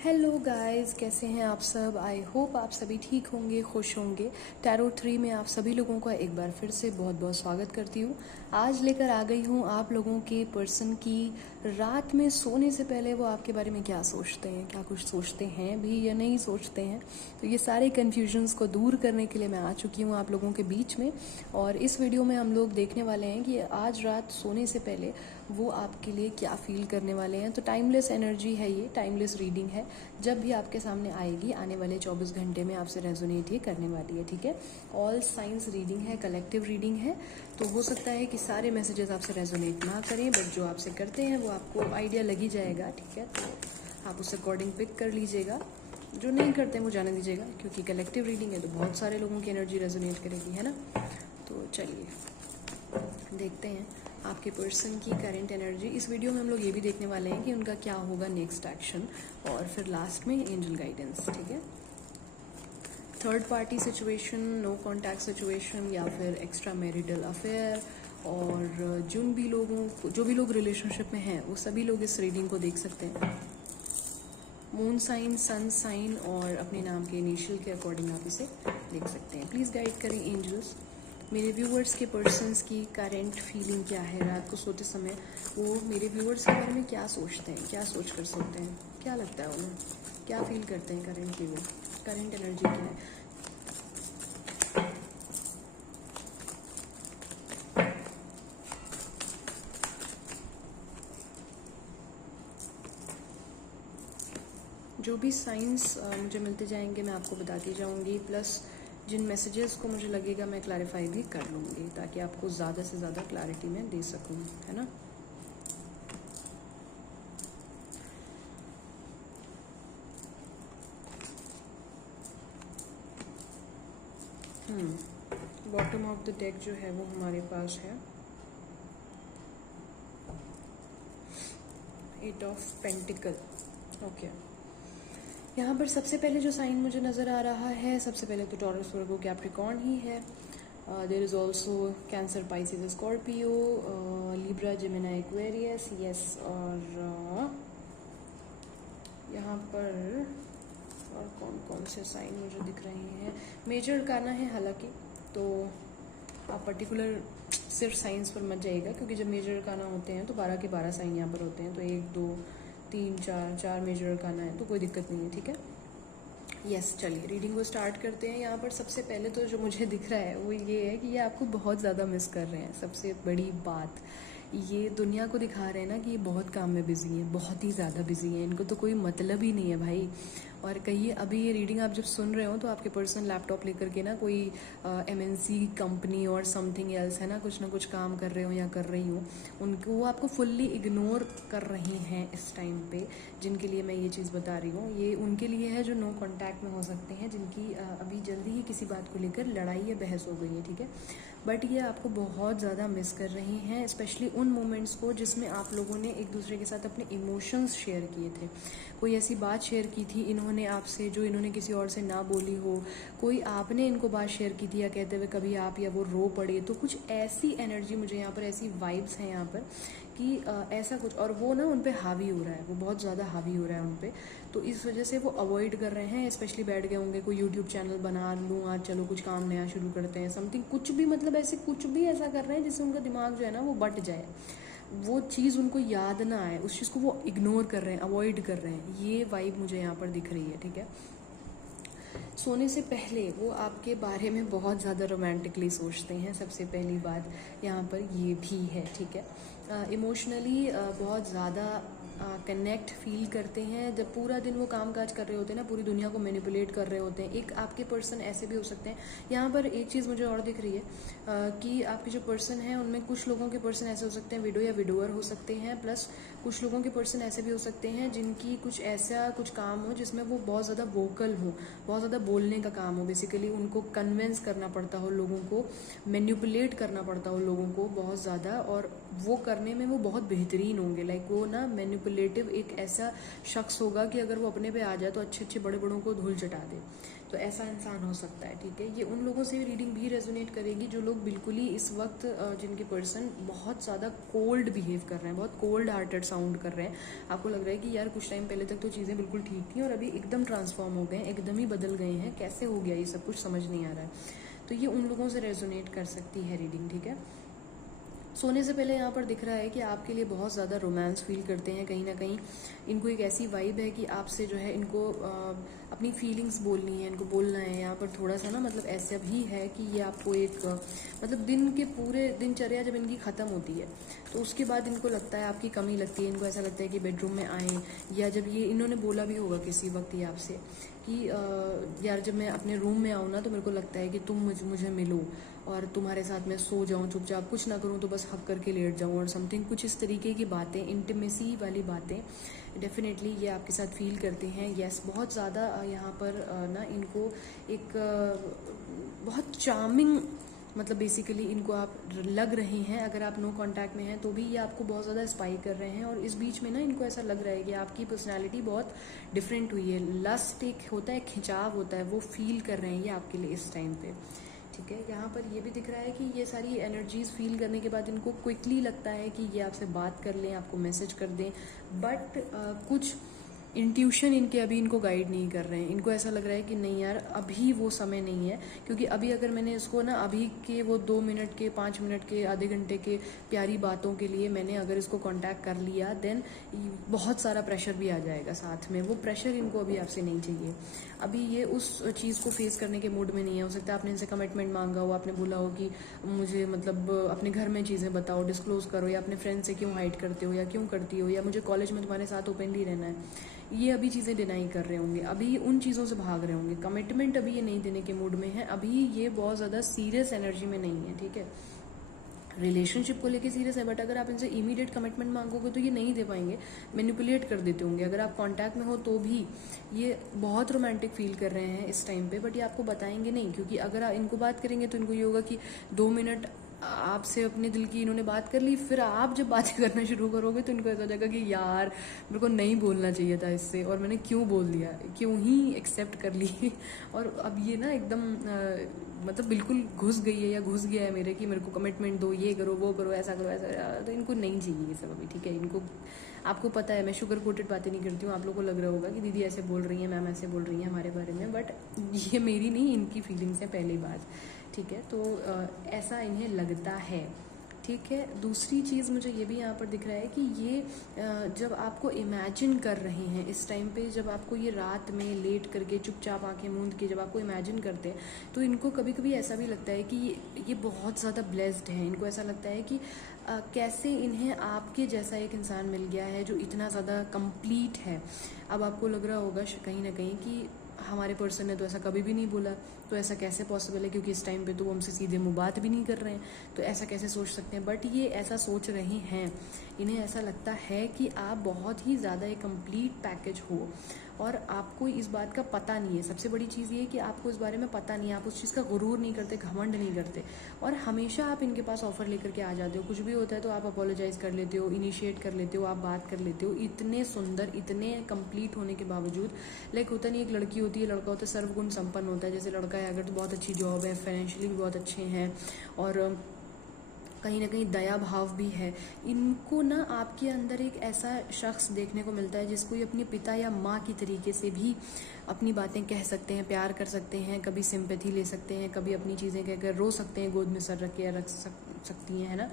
Hello guys, कैसे हैं आप सब। आई होप आप सभी ठीक होंगे, खुश होंगे। टैरो 3 में आप सभी लोगों का एक बार फिर से बहुत बहुत स्वागत करती हूँ। आज लेकर आ गई हूँ आप लोगों के पर्सन की रात में सोने से पहले वो आपके बारे में क्या सोचते हैं, क्या कुछ सोचते हैं भी या नहीं सोचते हैं। तो ये सारे कन्फ्यूजन्स को दूर करने के लिए मैं आ चुकी हूँ आप लोगों के बीच में। और इस वीडियो में हम लोग देखने वाले हैं कि आज रात सोने से पहले वो आपके लिए क्या फील करने वाले हैं। तो टाइमलेस एनर्जी है, ये टाइमलेस रीडिंग है। जब भी आपके सामने आएगी आने वाले 24 घंटे में आपसे रेजोनेट ही करने वाली है, ठीक है। ऑल साइंस रीडिंग है, कलेक्टिव रीडिंग है। तो हो सकता है कि सारे मैसेजेस आपसे रेजोनेट ना करें, बट जो आपसे करते हैं वो आपको आइडिया लग ही जाएगा, ठीक है। तो आप उस अकॉर्डिंग पिक कर लीजिएगा। जो नहीं करते हैं वो जाने दीजिएगा, क्योंकि कलेक्टिव रीडिंग है तो बहुत सारे लोगों की एनर्जी रेजोनेट करेगी, है ना। तो चलिए देखते हैं आपके पर्सन की करंट एनर्जी। इस वीडियो में हम लोग ये भी देखने वाले हैं कि उनका क्या होगा नेक्स्ट एक्शन, और फिर लास्ट में एंजल गाइडेंस, ठीक है। Third party situation, no contact situation, या फिर एक्स्ट्रा मैरिटल अफेयर, और जो भी लोग रिलेशनशिप में हैं वो सभी लोग इस रीडिंग को देख सकते हैं। मून साइन, सन साइन और अपने नाम के इनिशियल के अकॉर्डिंग आप इसे देख सकते हैं। प्लीज़ गाइड करें एंजल्स, मेरे व्यूवर्स के पर्सन्स की करंट फीलिंग क्या है। रात को सोते समय वो मेरे व्यूवर्स के बारे में क्या सोचते हैं, क्या सोच कर सोते हैं, क्या लगता है उन्हें, क्या फील करते हैं करेंटली, वो करंट एनर्जी क्या है। जो भी साइंस मुझे मिलते जाएंगे मैं आपको बताती जाऊंगी, प्लस जिन मैसेजेस को मुझे लगेगा मैं क्लैरिफाई भी कर लूँगी, ताकि आपको ज़्यादा से ज़्यादा क्लैरिटी में दे सकूँ, है ना। बॉटम ऑफ द डेक जो है वो हमारे पास है एट ऑफ पेंटिकल। ओके, यहाँ पर सबसे पहले जो साइन मुझे नज़र आ रहा है, सबसे पहले तो टॉरस, वर्गो, कैप्रिकॉर्न ही है। There is also Cancer, Pisces, Scorpio, Libra, Gemini, Aquarius, yes. और यहाँ पर और कौन कौन से साइन मुझे दिख रहे हैं, मेजर करना है हालांकि, तो आप पर्टिकुलर सिर्फ साइंस पर मत जाइएगा, क्योंकि जब मेजर करना होते हैं तो 12 के 12 साइन यहाँ पर होते हैं। तो 1 2 3 4 मेजर करना है तो कोई दिक्कत नहीं है, ठीक है। यस, चलिए रीडिंग को स्टार्ट करते हैं। यहाँ पर सबसे पहले तो जो मुझे दिख रहा है वो ये है कि ये आपको बहुत ज़्यादा मिस कर रहे हैं। सबसे बड़ी बात ये दुनिया को दिखा रहे हैं ना कि ये बहुत काम में बिजी हैं, बहुत ही ज़्यादा बिजी हैं, इनको तो कोई मतलब ही नहीं है भाई। और कहिए अभी ये रीडिंग आप जब सुन रहे हो तो आपके पर्सन लैपटॉप लेकर के ना कोई MNC कंपनी और समथिंग एल्स है ना कुछ काम कर रहे हो या कर रही हो, उनको वो आपको फुल्ली इग्नोर कर रही हैं इस टाइम पे। जिनके लिए मैं ये चीज़ बता रही हूँ, ये उनके लिए है जो नो कॉन्टैक्ट में हो सकते हैं, जिनकी अभी जल्दी ही किसी बात को लेकर लड़ाई या बहस हो गई है, ठीक है। बट ये आपको बहुत ज़्यादा मिस कर रही हैं, स्पेशली उन मोमेंट्स को जिसमें आप लोगों ने एक दूसरे के साथ अपने इमोशंस शेयर किए थे। कोई ऐसी बात शेयर की थी इन्होंने आपसे जो इन्होंने किसी और से ना बोली हो, कोई आपने इनको बात शेयर की थी या कहते हुए कभी आप या वो रो पड़े। तो कुछ ऐसी एनर्जी मुझे यहाँ पर, ऐसी वाइब्स हैं यहाँ पर कि ऐसा कुछ, और वो ना उन पे हावी हो रहा है, वो बहुत ज़्यादा हावी हो रहा है उन पे। तो इस वजह से वो अवॉइड कर रहे हैं, स्पेशली बैठ गए होंगे कोई यूट्यूब चैनल बना लूँ आज, चलो कुछ काम नया शुरू करते हैं, समथिंग कुछ भी, मतलब ऐसे कुछ भी ऐसा कर रहे हैं जिससे उनका दिमाग जो है ना वो बट जाए, वो चीज़ उनको याद ना आए, उस चीज़ को वो इग्नोर कर रहे हैं, अवॉइड कर रहे हैं। ये वाइब मुझे यहाँ पर दिख रही है, ठीक है। सोने से पहले वो आपके बारे में बहुत ज़्यादा रोमांटिकली सोचते हैं, सबसे पहली बात यहाँ पर ये भी है, ठीक है। इमोशनली बहुत ज़्यादा कनेक्ट फील करते हैं। जब पूरा दिन वो काम काज कर रहे होते हैं ना, पूरी दुनिया को मैनिपुलेट कर रहे होते हैं। एक आपके पर्सन ऐसे भी हो सकते हैं, यहाँ पर एक चीज़ मुझे और दिख रही है कि आपके जो पर्सन हैं उनमें कुछ लोगों के पर्सन ऐसे हो सकते हैं विडो या विडोअर हो सकते हैं, प्लस कुछ लोगों के पर्सन ऐसे भी हो सकते हैं जिनकी कुछ काम हो जिसमें वो बहुत ज़्यादा वोकल हो, बहुत ज़्यादा बोलने का काम हो। बेसिकली उनको कन्विंस करना पड़ता हो लोगों को, मैनिपुलेट करना पड़ता हो लोगों को बहुत ज़्यादा, और वो करने में वो बहुत बेहतरीन होंगे। लाइक वो ना मैनिपुलेटिव एक ऐसा शख्स होगा कि अगर वो अपने पे आ जाए तो अच्छे अच्छे बड़े बड़ों को धूल चटा दे। तो ऐसा इंसान हो सकता है, ठीक है। ये उन लोगों से भी रीडिंग भी रेजोनेट करेगी जो लोग बिल्कुल ही इस वक्त जिनके पर्सन बहुत ज़्यादा कोल्ड बिहेव कर रहे हैं, बहुत कोल्ड हार्टेड साउंड कर रहे हैं। आपको लग रहा है कि यार कुछ टाइम पहले तक तो चीज़ें बिल्कुल ठीक थी और अभी एकदम ट्रांसफॉर्म हो गए हैं, एकदम ही बदल गए हैं, कैसे हो गया ये सब कुछ समझ नहीं आ रहा है। तो ये उन लोगों से रेजोनेट कर सकती है रीडिंग, ठीक है। सोने से पहले यहाँ पर दिख रहा है कि आपके लिए बहुत ज़्यादा रोमांस फील करते हैं। कहीं ना कहीं इनको एक ऐसी वाइब है कि आपसे जो है इनको अपनी फीलिंग्स बोलनी है, इनको बोलना है। यहाँ पर थोड़ा सा ना मतलब ऐसा भी है कि ये आपको एक मतलब दिन के पूरे दिनचर्या जब इनकी ख़त्म होती है तो उसके बाद इनको लगता है आपकी कमी लगती है। इनको ऐसा लगता है कि बेडरूम में आए, या जब ये इन्होंने बोला भी होगा किसी वक्त ये आपसे कि यार जब मैं अपने रूम में आऊँ ना तो मेरे को लगता है कि तुम मुझे मिलो और तुम्हारे साथ मैं सो जाऊं, चुपचाप कुछ ना करूं तो बस हक करके लेट जाऊं और समथिंग, कुछ इस तरीके की बातें, इंटीमेसी वाली बातें डेफिनेटली ये आपके साथ फील करते हैं। यस, बहुत ज़्यादा यहाँ पर ना इनको एक बहुत चार्मिंग मतलब बेसिकली इनको आप लग रहे हैं। अगर आप नो कांटेक्ट में हैं तो भी ये आपको बहुत ज़्यादा स्पाई कर रहे हैं। और इस बीच में ना इनको ऐसा लग रहा है कि आपकी पर्सनैलिटी बहुत डिफरेंट हुई है। लस्ट एक होता है, खिंचाव होता है, वो फील कर रहे हैं ये आपके लिए इस टाइम पे, ठीक है। यहाँ पर ये भी दिख रहा है कि ये सारी एनर्जीज फील करने के बाद इनको क्विकली लगता है कि ये आपसे बात कर लें, आपको मैसेज कर दें, बट कुछ इंट्यूशन इनके अभी इनको गाइड नहीं कर रहे हैं। इनको ऐसा लग रहा है कि नहीं यार अभी वो समय नहीं है, क्योंकि अभी अगर मैंने इसको ना अभी के वो 2 मिनट के, 5 मिनट के, आधे घंटे के प्यारी बातों के लिए मैंने अगर इसको कांटेक्ट कर लिया देन बहुत सारा प्रेशर भी आ जाएगा साथ में। वो प्रेशर इनको अभी आपसे नहीं चाहिए। अभी ये उस चीज़ को फेस करने के मूड में नहीं है। हो सकता है आपने इनसे कमिटमेंट मांगा हो, आपने बोला हो कि मुझे मतलब अपने घर में चीज़ें बताओ, डिस्क्लोज करो, या अपने फ्रेंड से क्यों हाइड करते हो या क्यों करती हो, या मुझे कॉलेज में तुम्हारे साथ ओपनली रहना है। ये अभी चीज़ें डिनाई कर रहे होंगे, अभी उन चीज़ों से भाग रहे होंगे। कमिटमेंट अभी ये नहीं देने के मूड में है, अभी ये बहुत ज़्यादा सीरियस एनर्जी में नहीं है, ठीक है। रिलेशनशिप को लेके सीरियस है, बट अगर आप इनसे इमीडिएट कमिटमेंट मांगोगे तो ये नहीं दे पाएंगे, मैनिपुलेट कर देते होंगे। अगर आप कांटेक्ट में हो तो भी ये बहुत रोमांटिक फील कर रहे हैं इस टाइम पे, बट ये आपको बताएंगे नहीं, क्योंकि अगर आप इनको बात करेंगे तो इनको ये होगा कि 2 मिनट आपसे अपने दिल की इन्होंने बात कर ली, फिर आप जब बातें करना शुरू करोगे तो इनको ऐसा हो जाएगा कि यार मेरे को नहीं बोलना चाहिए था इससे, और मैंने क्यों बोल दिया, क्यों ही एक्सेप्ट कर ली। और अब ये ना एकदम मतलब बिल्कुल घुस गई है या घुस गया है मेरे कि मेरे को कमिटमेंट दो, ये करो, वो करो, ऐसा करो, ऐसा। तो इनको नहीं चाहिए ये सब अभी, ठीक है। इनको आपको पता है मैं शुगर कोटेड बातें नहीं करती हूँ। आप लोगों को लग रहा होगा कि दीदी ऐसे बोल रही हैं, मैम ऐसे बोल रही हैं हमारे बारे में, बट ये मेरी नहीं, इनकी फीलिंग्स है पहली बात, ठीक है। तो ऐसा इन्हें लगता है, ठीक है। दूसरी चीज़ मुझे ये भी यहाँ पर दिख रहा है कि ये जब आपको इमेजिन कर रहे हैं इस टाइम पे, जब आपको ये रात में लेट करके चुपचाप आंखें मूंद के जब आपको इमेजिन करते हैं तो इनको कभी कभी ऐसा भी लगता है कि ये बहुत ज़्यादा ब्लेस्ड है। इनको ऐसा लगता है कि कैसे इन्हें आपके जैसा एक इंसान मिल गया है जो इतना ज़्यादा कंप्लीट है। अब आपको लग रहा होगा कहीं ना कहीं कि हमारे पर्सन ने तो ऐसा कभी भी नहीं बोला, तो ऐसा कैसे पॉसिबल है, क्योंकि इस टाइम पे तो वो हमसे सीधे मुँह बात भी नहीं कर रहे हैं, तो ऐसा कैसे सोच सकते हैं। बट ये ऐसा सोच रहे हैं, इन्हें ऐसा लगता है कि आप बहुत ही ज़्यादा एक कंप्लीट पैकेज हो और आपको इस बात का पता नहीं है। सबसे बड़ी चीज़ ये है कि आपको इस बारे में पता नहीं है, आप उस चीज़ का गुरूर नहीं करते, घमंड नहीं करते, और हमेशा आप इनके पास ऑफर लेकर के आ जाते हो। कुछ भी होता है तो आप अपोलोजाइज़ कर लेते हो, इनिशिएट कर लेते हो, आप बात कर लेते हो। इतने सुंदर, इतने कंप्लीट होने के बावजूद, लाइक होता नहीं, एक लड़की होती है, लड़का होता है, सर्वगुण संपन्न होता है। जैसे लड़का है अगर तो बहुत अच्छी जॉब है, फाइनेंशियली भी बहुत अच्छे हैं, और कहीं ना कहीं दया भाव भी है। इनको ना आपके अंदर एक ऐसा शख्स देखने को मिलता है जिसको ये अपने पिता या माँ की तरीके से भी अपनी बातें कह सकते हैं, प्यार कर सकते हैं, कभी सिंपैथी ले सकते हैं, कभी अपनी चीज़ें कहकर रो सकते हैं, गोद में सर रख के रख सकती हैं, है ना।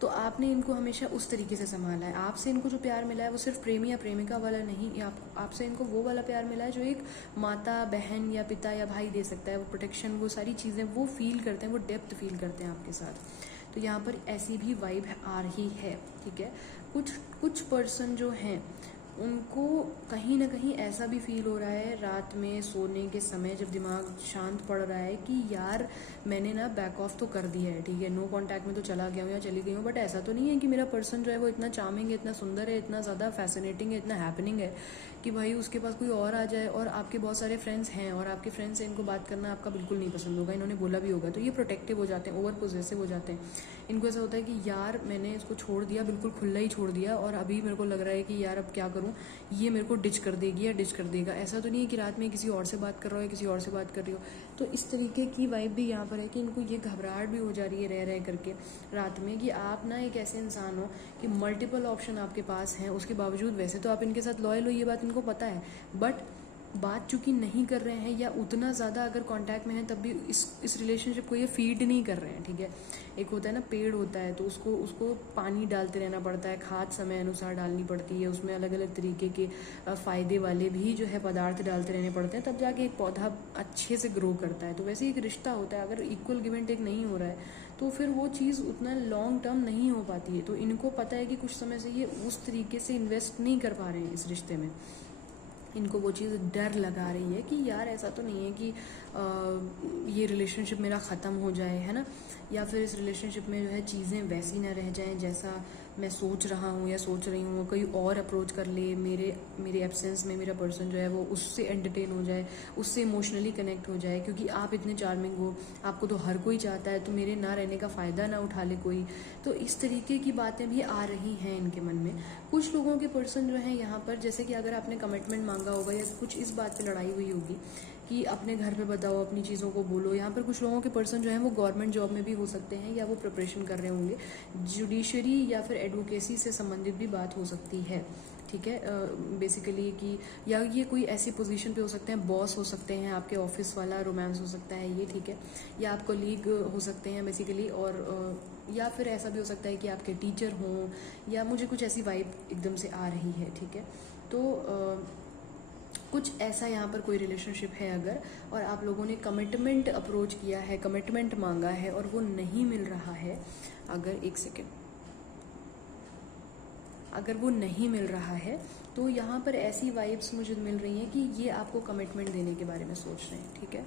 तो आपने इनको हमेशा उस तरीके से संभाला है। आपसे इनको जो प्यार मिला है वो सिर्फ प्रेमी या प्रेमिका वाला नहीं, आपसे इनको वो वाला प्यार मिला है जो एक माता, बहन या पिता या भाई दे सकता है। वो प्रोटेक्शन, वो सारी चीज़ें वो फील करते हैं, वो डेप्थ फील करते हैं आपके साथ। तो यहाँ पर ऐसी भी वाइब आ रही है, ठीक है। कुछ पर्सन जो हैं उनको कहीं ना कहीं ऐसा भी फील हो रहा है रात में सोने के समय, जब दिमाग शांत पड़ रहा है कि यार मैंने ना बैक ऑफ तो कर दिया है, ठीक है, नो कांटेक्ट में तो चला गया हूँ या चली गई हूँ, बट ऐसा तो नहीं है कि मेरा पर्सन जो है वो इतना चार्मिंग है, इतना सुंदर है, इतना ज़्यादा फैसिनेटिंग है, इतना हैपनिंग है कि भाई उसके पास कोई और आ जाए, और आपके बहुत सारे फ्रेंड्स हैं और आपके फ्रेंड्स से इनको बात करना आपका बिल्कुल नहीं पसंद होगा, इन्होंने बोला भी होगा, तो ये प्रोटेक्टिव हो जाते हैं, ओवर पोजेसिव हो जाते हैं। इनको ऐसा होता है कि यार मैंने इसको छोड़ दिया, बिल्कुल खुला ही छोड़ दिया, और अभी मेरे को लग रहा है कि यार अब क्या करूँ, ये मेरे को डिच कर देगी या डिच कर देगा। ऐसा तो नहीं है कि रात में किसी और से बात कर रहा हो या किसी और से बात कर रही हो। तो इस तरीके की वाइब भी यहाँ पर है कि इनको ये घबराहट भी हो जा रही है रह करके रात में, कि आप ना एक ऐसे इंसान हो कि मल्टीपल ऑप्शन आपके पास हैं, उसके बावजूद वैसे तो आप इनके साथ लॉयल हो, ये बात इनको पता है, बट बात चूंकि नहीं कर रहे हैं या उतना ज़्यादा अगर कांटेक्ट में है तब भी इस रिलेशनशिप को ये फीड नहीं कर रहे हैं, ठीक है। एक होता है ना पेड़ होता है, तो उसको पानी डालते रहना पड़ता है, खाद समय अनुसार डालनी पड़ती है, उसमें अलग अलग तरीके के फ़ायदे वाले भी जो है पदार्थ डालते रहने पड़ते हैं, तब जाके एक पौधा अच्छे से ग्रो करता है। तो वैसे एक रिश्ता होता है, अगर इक्वल गिव एंड टेक नहीं हो रहा है तो फिर वो चीज़ उतना लॉन्ग टर्म नहीं हो पाती है। तो इनको पता है कि कुछ समय से ये उस तरीके से इन्वेस्ट नहीं कर पा रहे हैं इस रिश्ते में, इनको वो चीज़ डर लगा रही है कि यार ऐसा तो नहीं है कि ये रिलेशनशिप मेरा ख़त्म हो जाए, है ना, या फिर इस रिलेशनशिप में जो है चीज़ें वैसी ना रह जाएं जैसा मैं सोच रहा हूँ या सोच रही हूँ, कोई और अप्रोच कर ले मेरे एब्सेंस में, मेरा पर्सन जो है वो उससे एंटरटेन हो जाए, उससे इमोशनली कनेक्ट हो जाए, क्योंकि आप इतने चार्मिंग हो, आपको तो हर कोई चाहता है, तो मेरे ना रहने का फ़ायदा ना उठा ले कोई। तो इस तरीके की बातें भी आ रही हैं इनके मन में। कुछ लोगों के पर्सन जो हैं यहाँ पर, जैसे कि अगर आपने कमिटमेंट मांगा होगा या कुछ इस बात पे लड़ाई हुई होगी कि अपने घर पे बताओ, अपनी चीज़ों को बोलो। यहाँ पर कुछ लोगों के पर्सन जो हैं वो गवर्नमेंट जॉब में भी हो सकते हैं, या वो प्रिपरेशन कर रहे होंगे, जुडिशरी या फिर एडवोकेसी से संबंधित भी बात हो सकती है, ठीक है। बेसिकली कि या ये कोई ऐसी पोजीशन पे हो सकते हैं, बॉस हो सकते हैं, आपके ऑफिस वाला रोमांस हो सकता है ये, ठीक है, या आप कलीग हो सकते हैं बेसिकली, और या फिर ऐसा भी हो सकता है कि आपके टीचर हों, या मुझे कुछ ऐसी वाइब एकदम से आ रही है, ठीक है। तो कुछ ऐसा यहाँ पर कोई रिलेशनशिप है अगर, और आप लोगों ने कमिटमेंट अप्रोच किया है, कमिटमेंट मांगा है और वो नहीं मिल रहा है, अगर एक सेकेंड, अगर वो नहीं मिल रहा है तो यहाँ पर ऐसी वाइब्स मुझे मिल रही हैं कि ये आपको कमिटमेंट देने के बारे में सोच रहे हैं, ठीक है।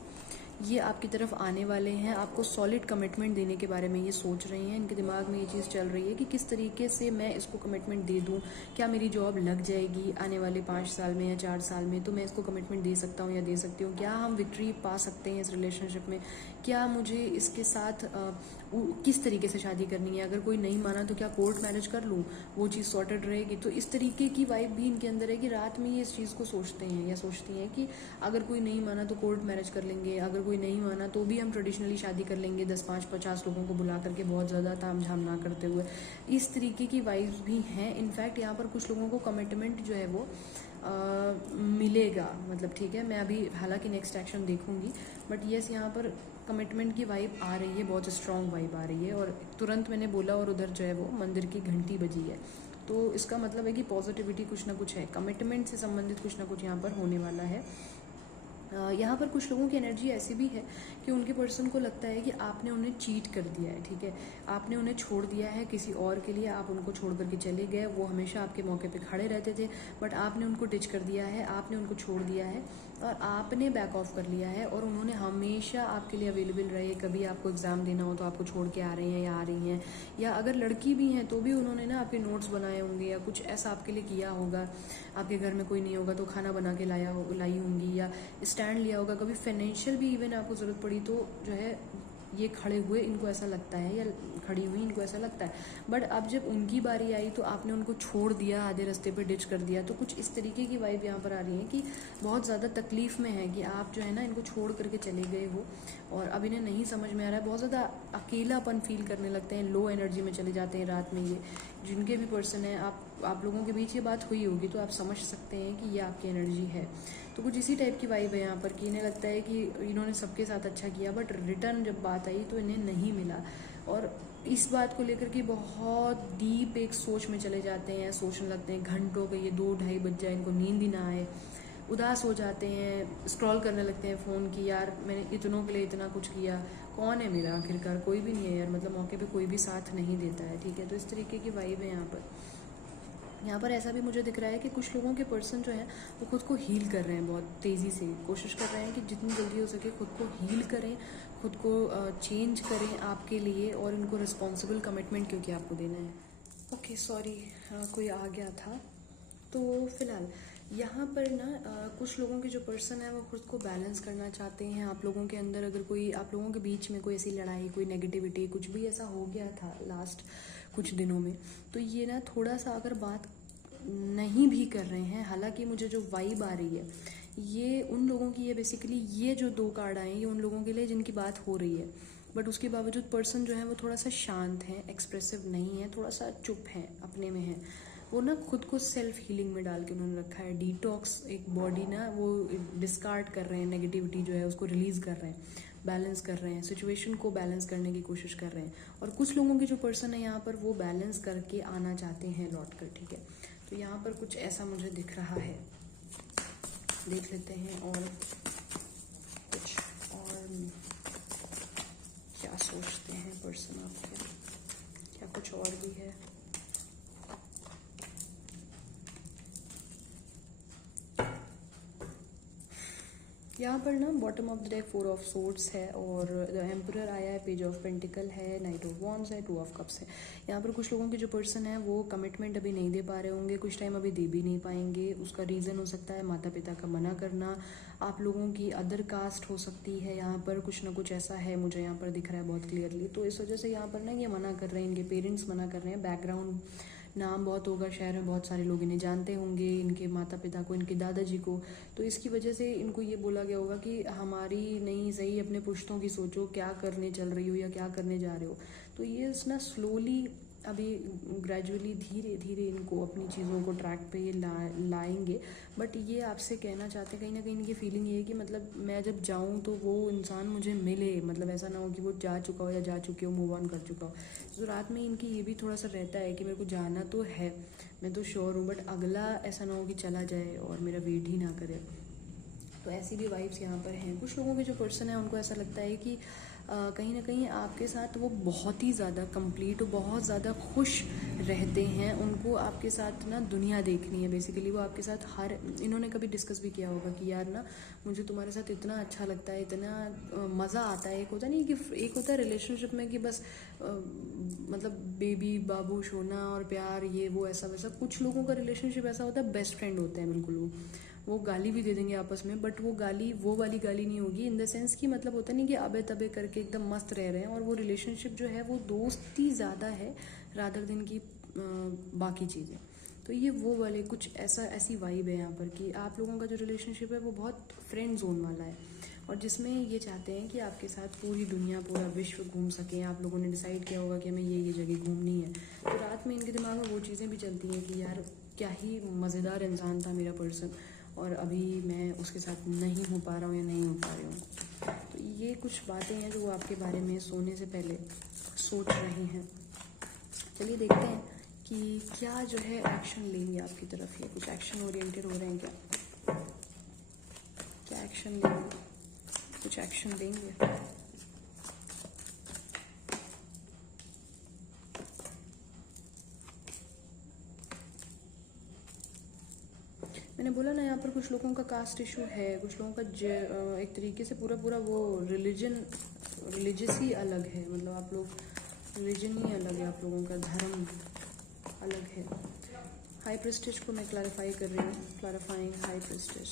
ये आपकी तरफ आने वाले हैं, आपको सॉलिड कमिटमेंट देने के बारे में ये सोच रही हैं, इनके दिमाग में ये चीज़ चल रही है कि किस तरीके से मैं इसको कमिटमेंट दे दूं, क्या मेरी जॉब लग जाएगी आने वाले 5 साल में या 4 साल में, तो मैं इसको कमिटमेंट दे सकता हूं या दे सकती हूँ, क्या हम विक्ट्री पा सकते हैं इस रिलेशनशिप में, क्या मुझे इसके साथ किस तरीके से शादी करनी है, अगर कोई नहीं माना तो क्या कोर्ट मैरिज कर लूँ, वो चीज़ सॉर्टेड रहेगी। तो इस तरीके की वाइब भी इनके अंदर है कि रात में ये इस चीज़ को सोचते हैं या सोचती हैं कि अगर कोई नहीं माना तो कोर्ट मैरिज कर लेंगे, अगर कोई नहीं माना तो भी हम ट्रेडिशनली शादी कर लेंगे, 10-5-50 लोगों को बुला करके, बहुत ज़्यादा ताम झाम ना करते हुए। इस तरीके की वाइब्स भी हैं। इनफैक्ट यहाँ पर कुछ लोगों को कमिटमेंट जो है वो मिलेगा, मतलब ठीक है, मैं अभी हालांकि नेक्स्ट एक्शन देखूंगी, बट येस यहाँ पर कमिटमेंट की वाइब आ रही है, बहुत स्ट्रॉन्ग वाइब आ रही है। और तुरंत मैंने बोला और उधर जो है वो मंदिर की घंटी बजी है, तो इसका मतलब है कि पॉजिटिविटी कुछ ना कुछ है, कमिटमेंट से संबंधित कुछ ना कुछ यहाँ पर होने वाला है। यहाँ पर कुछ लोगों की एनर्जी ऐसी भी है कि उनके पर्सन को लगता है कि आपने उन्हें चीट कर दिया है, ठीक है, आपने उन्हें छोड़ दिया है किसी और के लिए, आप उनको छोड़ करके चले गए, वो हमेशा आपके मौके पे खड़े रहते थे, बट आपने उनको डिच कर दिया है, आपने उनको छोड़ दिया है और आपने बैक ऑफ कर लिया है, और उन्होंने हमेशा आपके लिए अवेलेबल रहे, कभी आपको एग्ज़ाम देना हो तो आपको छोड़ के आ रहे हैं या आ रही हैं, या अगर लड़की भी हैं तो भी उन्होंने ना आपके नोट्स बनाए होंगे या कुछ ऐसा आपके लिए किया होगा, आपके घर में कोई नहीं होगा तो खाना बना के लाई होंगी, या स्टैंड लिया होगा, कभी फाइनेंशियल भी इवन आपको ज़रूरत पड़ी तो जो है ये खड़े हुए, इनको ऐसा लगता है, या खड़ी हुई इनको ऐसा लगता है। बट अब जब उनकी बारी आई तो आपने उनको छोड़ दिया, आधे रास्ते पे डिच कर दिया। तो कुछ इस तरीके की वाइब यहाँ पर आ रही है कि बहुत ज़्यादा तकलीफ में है कि आप जो है ना इनको छोड़ करके चले गए हो और अब इन्हें नहीं समझ में आ रहा है, बहुत ज़्यादा अकेलापन फील करने लगते हैं, लो एनर्जी में चले जाते हैं रात में। ये जिनके भी पर्सन हैं, आप लोगों के बीच ये बात हुई होगी तो आप समझ सकते हैं कि ये आपकी एनर्जी है। तो कुछ इसी टाइप की वाइब है यहाँ पर कि इन्हें लगता है कि इन्होंने सबके साथ अच्छा किया, बट रिटर्न जब बात आई तो इन्हें नहीं मिला, और इस बात को लेकर के बहुत डीप एक सोच में चले जाते हैं, सोचने लगते हैं घंटों के, ये 2-2:30 बज जाए, इनको नींद ही ना आए, उदास हो जाते हैं, स्क्रॉल करने लगते हैं फ़ोन की, यार मैंने इतनों के लिए इतना कुछ किया, कौन है मेरा, आखिरकार कोई भी नहीं है यार, मतलब मौके पे कोई भी साथ नहीं देता है, ठीक है। तो इस तरीके की वाइब है यहाँ पर ऐसा भी मुझे दिख रहा है कि कुछ लोगों के पर्सन जो है वो खुद को हील कर रहे हैं, बहुत तेज़ी से कोशिश कर रहे हैं कि जितनी जल्दी हो सके खुद को हील करें, खुद को चेंज करें आपके लिए, और उनको रिस्पॉन्सिबल कमिटमेंट क्योंकि आपको देना है। ओके सॉरी, कोई आ गया था। तो फिलहाल यहाँ पर ना कुछ लोगों के जो पर्सन है वो खुद को बैलेंस करना चाहते हैं। आप लोगों के अंदर अगर कोई, आप लोगों के बीच में कोई ऐसी लड़ाई, कोई नेगेटिविटी, कुछ भी ऐसा हो गया था लास्ट कुछ दिनों में, तो ये ना थोड़ा सा अगर बात नहीं भी कर रहे हैं, हालांकि मुझे जो वाइब आ रही है ये उन लोगों की है। बेसिकली ये जो 2 कार्ड आए ये उन लोगों के लिए जिनकी बात हो रही है, बट उसके बावजूद पर्सन जो है वो थोड़ा सा शांत है, एक्सप्रेसिव नहीं है, थोड़ा सा चुप है, अपने में है। वो ना खुद को सेल्फ हीलिंग में डाल के उन्होंने रखा है। डिटॉक्स, एक बॉडी ना वो डिस्कार्ड कर रहे हैं, नेगेटिविटी जो है उसको रिलीज कर रहे हैं, बैलेंस कर रहे हैं, सिचुएशन को बैलेंस करने की कोशिश कर रहे हैं। और कुछ लोगों के जो पर्सन है यहाँ पर वो बैलेंस करके आना चाहते हैं लौट कर, ठीक है। तो यहाँ पर कुछ ऐसा मुझे दिख रहा है, देख लेते हैं और कुछ और क्या सोचते हैं पर्सन आपके, क्या कुछ और भी है। यहाँ पर ना bottom of the deck 4 of swords है और द एम्परर आया है, पेज ऑफ पेंटिकल है, नाइट ऑफ वॉन्ड्स है, 2 ऑफ कप्स है। यहाँ पर कुछ लोगों के जो पर्सन है वो कमिटमेंट अभी नहीं दे पा रहे होंगे, कुछ टाइम अभी दे भी नहीं पाएंगे। उसका रीज़न हो सकता है माता पिता का मना करना, आप लोगों की अदर कास्ट हो सकती है। यहाँ पर कुछ ना कुछ ऐसा है, मुझे यहाँ पर दिख रहा है बहुत क्लियरली। तो इस वजह से यहाँ पर ना ये मना कर रहे हैं, इनके पेरेंट्स मना कर रहे हैं। बैकग्राउंड नाम बहुत होगा, शहर में बहुत सारे लोग इन्हें जानते होंगे, इनके माता पिता को, इनके दादाजी को। तो इसकी वजह से इनको ये बोला गया होगा कि हमारी नहीं सही, अपने पुश्तों की सोचो, क्या करने चल रही हो या क्या करने जा रहे हो। तो ये ना स्लोली अभी ग्रेजुअली धीरे धीरे इनको अपनी चीज़ों को ट्रैक पे ये लाएंगे। बट ये आपसे कहना चाहते हैं, कहीं ना कहीं इनकी फीलिंग ये है कि मतलब मैं जब जाऊँ तो वो इंसान मुझे मिले, मतलब ऐसा ना हो कि वो जा चुका हो या जा चुके हो, मूव ऑन कर चुका हो। तो रात में इनकी ये भी थोड़ा सा रहता है कि मेरे को जाना तो है, मैं तो श्योर हूँ, बट अगला ऐसा ना हो कि चला जाए और मेरा वेट ही ना करे। तो ऐसी भी वाइब्स यहाँ पर हैं। कुछ लोगों के जो पर्सन है उनको ऐसा लगता है कि कहीं ना कहीं आपके साथ वो बहुत ही ज़्यादा कंप्लीट, बहुत ज़्यादा खुश रहते हैं। उनको आपके साथ ना दुनिया देखनी है बेसिकली। वो आपके साथ हर, इन्होंने कभी डिस्कस भी किया होगा कि यार ना मुझे तुम्हारे साथ इतना अच्छा लगता है, इतना मज़ा आता है। एक होता नहीं कि एक होता है रिलेशनशिप में कि बस मतलब बेबी बाबू सोना और प्यार, ये वो ऐसा वैसा। कुछ लोगों का रिलेशनशिप ऐसा होता है, बेस्ट फ्रेंड होते हैं बिल्कुल। वो गाली भी दे देंगे आपस में, बट वो गाली वो वाली गाली नहीं होगी, इन द सेंस कि मतलब होता नहीं कि अबे तबे करके एकदम मस्त रह रहे हैं। और वो रिलेशनशिप जो है वो दोस्ती ज़्यादा है रादर दिन की बाकी चीज़ें। तो ये वो वाले कुछ ऐसी वाइब है यहाँ पर कि आप लोगों का जो रिलेशनशिप है वो बहुत फ्रेंड जोन वाला है, और जिसमें ये चाहते हैं कि आपके साथ पूरी दुनिया, पूरा विश्व घूम सकें। आप लोगों ने डिसाइड किया होगा कि हमें ये जगह घूमनी है। तो रात में इनके दिमाग में वो चीज़ें भी चलती हैं कि यार क्या ही मज़ेदार इंसान था मेरा पर्सन, और अभी मैं उसके साथ नहीं हो पा रहा हूँ या नहीं हो पा रही हूँ। तो ये कुछ बातें हैं जो वो आपके बारे में सोने से पहले सोच रहे हैं। चलिए देखते हैं कि क्या जो है एक्शन लेंगे आपकी तरफ। ये कुछ एक्शन ओरिएंटेड हो रहे हैं क्या एक्शन लेंगे, कुछ एक्शन लेंगे। मैंने बोला ना यहाँ पर कुछ लोगों का कास्ट इशू है, कुछ लोगों का एक तरीके से पूरा वो रिलीजियस ही अलग है। मतलब आप लोग रिलीजन ही अलग है, आप लोगों का धर्म अलग है। हाई प्रेस्टीज को मैं क्लैरिफाई कर रही हूँ, clarifying high Prestige,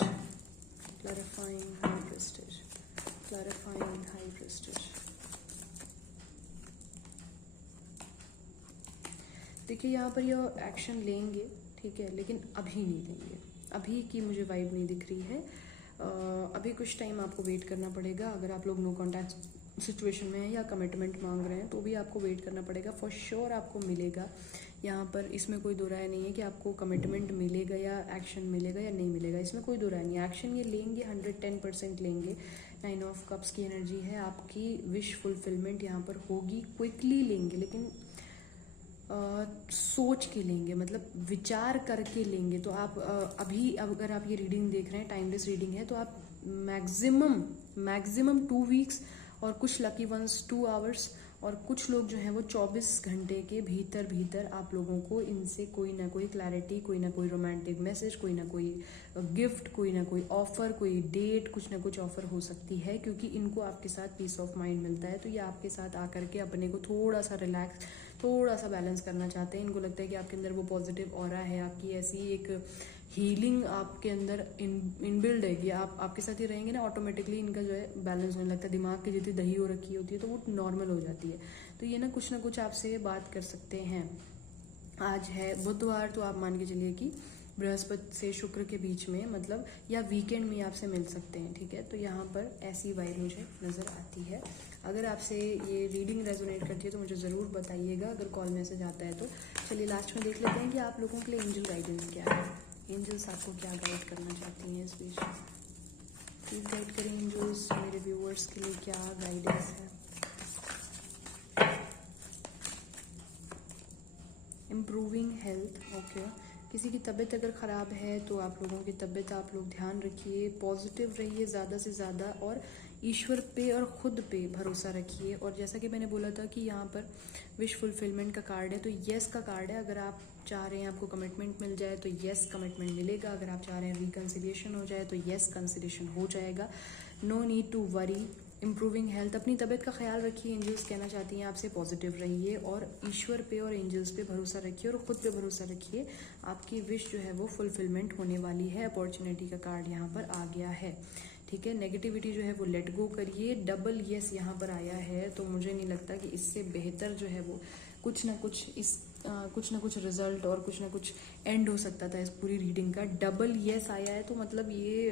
clarifying high Prestige, clarifying high Prestige. देखिए यहाँ पर ये एक्शन लेंगे, ठीक है, लेकिन अभी नहीं लेंगे। अभी की मुझे वाइब नहीं दिख रही है। अभी कुछ टाइम आपको वेट करना पड़ेगा। अगर आप लोग नो कॉन्टैक्ट सिचुएशन में हैं या कमिटमेंट मांग रहे हैं तो भी आपको वेट करना पड़ेगा। फॉर श्योर आपको मिलेगा यहाँ पर, इसमें कोई दो राय नहीं है कि आपको कमिटमेंट मिलेगा या एक्शन मिलेगा या नहीं मिलेगा, इसमें कोई दो राय नहीं है। एक्शन ये लेंगे, 110% लेंगे। 9 ऑफ कप्स की एनर्जी है, आपकी विश फुलफिलमेंट यहाँ पर होगी। क्विकली लेंगे लेकिन सोच के लेंगे, मतलब विचार करके लेंगे। तो आप अभी अगर आप ये रीडिंग देख रहे हैं, टाइमलेस रीडिंग है, तो आप मैक्सिमम 2 वीक्स और कुछ लकी वंस 2 आवर्स, और कुछ लोग जो हैं वो 24 घंटे के भीतर आप लोगों को इनसे कोई ना कोई क्लैरिटी, कोई ना कोई रोमांटिक मैसेज, कोई ना कोई गिफ्ट, कोई ना कोई ऑफर, कोई डेट, कुछ ना कुछ ऑफर हो सकती है। क्योंकि इनको आपके साथ पीस ऑफ माइंड मिलता है, तो ये आपके साथ आकर के अपने को थोड़ा सा रिलैक्स, थोड़ा सा बैलेंस करना चाहते हैं। इनको लगता है कि आपके अंदर वो पॉजिटिव ऑरा है, आपकी ऐसी एक हीलिंग आपके अंदर इनबिल्ड है कि आप आपके साथ ही रहेंगे ना, ऑटोमेटिकली इनका जो है बैलेंस होने लगता है। दिमाग की जितनी दही हो रखी होती है तो वो नॉर्मल हो जाती है। तो ये ना कुछ आपसे बात कर सकते हैं। आज है बुधवार, तो आप मान के चलिए कि बृहस्पति से शुक्र के बीच में, मतलब या वीकेंड में आपसे मिल सकते हैं, ठीक है। तो यहाँ पर ऐसी वाइब मुझे नज़र आती है। अगर आपसे ये रीडिंग रेजोनेट करती है तो मुझे ज़रूर बताइएगा, अगर कॉल मैसेज आता है तो। चलिए लास्ट में देख लेते हैं कि आप लोगों के लिए एंजल गाइडेंस क्या है। एंजल्स आपको क्या गाइड करना चाहती हैं इस बीच में। प्लीज़ गाइड करें एंजल्स, मेरे व्यूअर्स के लिए क्या गाइडेंस है। Improving health, okay. किसी की तबीयत अगर ख़राब है तो आप लोगों की तबीयत आप लोग ध्यान रखिए, पॉजिटिव रहिए ज़्यादा से ज़्यादा, और ईश्वर पे और ख़ुद पे भरोसा रखिए। और जैसा कि मैंने बोला था कि यहाँ पर विश फुलफिलमेंट का कार्ड है, तो येस का कार्ड है। अगर आप चाह रहे हैं आपको कमिटमेंट मिल जाए तो येस कमिटमेंट मिलेगा। अगर आप चाह रहे हैं रिकन्सिलिएशन हो जाए तो येस कंसिलिएशन हो जाएगा। No need to worry. Improving health, अपनी तबीयत का ख्याल रखिए। एंजल्स कहना चाहती हैं आपसे पॉजिटिव रहिए और ईश्वर पे और एंजल्स पे भरोसा रखिए और ख़ुद पे भरोसा रखिए। आपकी विश जो है वो फुलफिलमेंट होने वाली है। अपॉर्चुनिटी का कार्ड यहाँ पर आ गया है, ठीक है। नेगेटिविटी जो है वो लेट गो करिए। डबल येस यहाँ पर आया है, तो मुझे नहीं लगता कि इससे बेहतर जो है वो कुछ ना कुछ रिजल्ट और कुछ ना कुछ एंड हो सकता था इस पूरी रीडिंग का। डबल येस आया है तो मतलब ये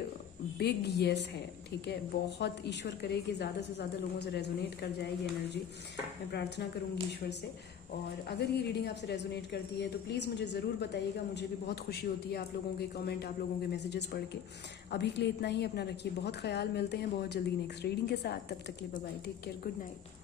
बिग येस है, ठीक है। बहुत ईश्वर करे कि ज़्यादा से ज़्यादा लोगों से रेजोनेट कर जाएगी एनर्जी। मैं प्रार्थना करूँगी ईश्वर से। और अगर ये रीडिंग आपसे रेजोनेट करती है तो प्लीज़ मुझे ज़रूर बताइएगा। मुझे भी बहुत खुशी होती है आप लोगों के कमेंट, आप लोगों के मैसेजेस पढ़ के। अभी के लिए इतना ही। अपना रखिए बहुत ख्याल। मिलते हैं बहुत जल्दी नेक्स्ट रीडिंग के साथ। तब तक के लिए bye bye, take care, good night.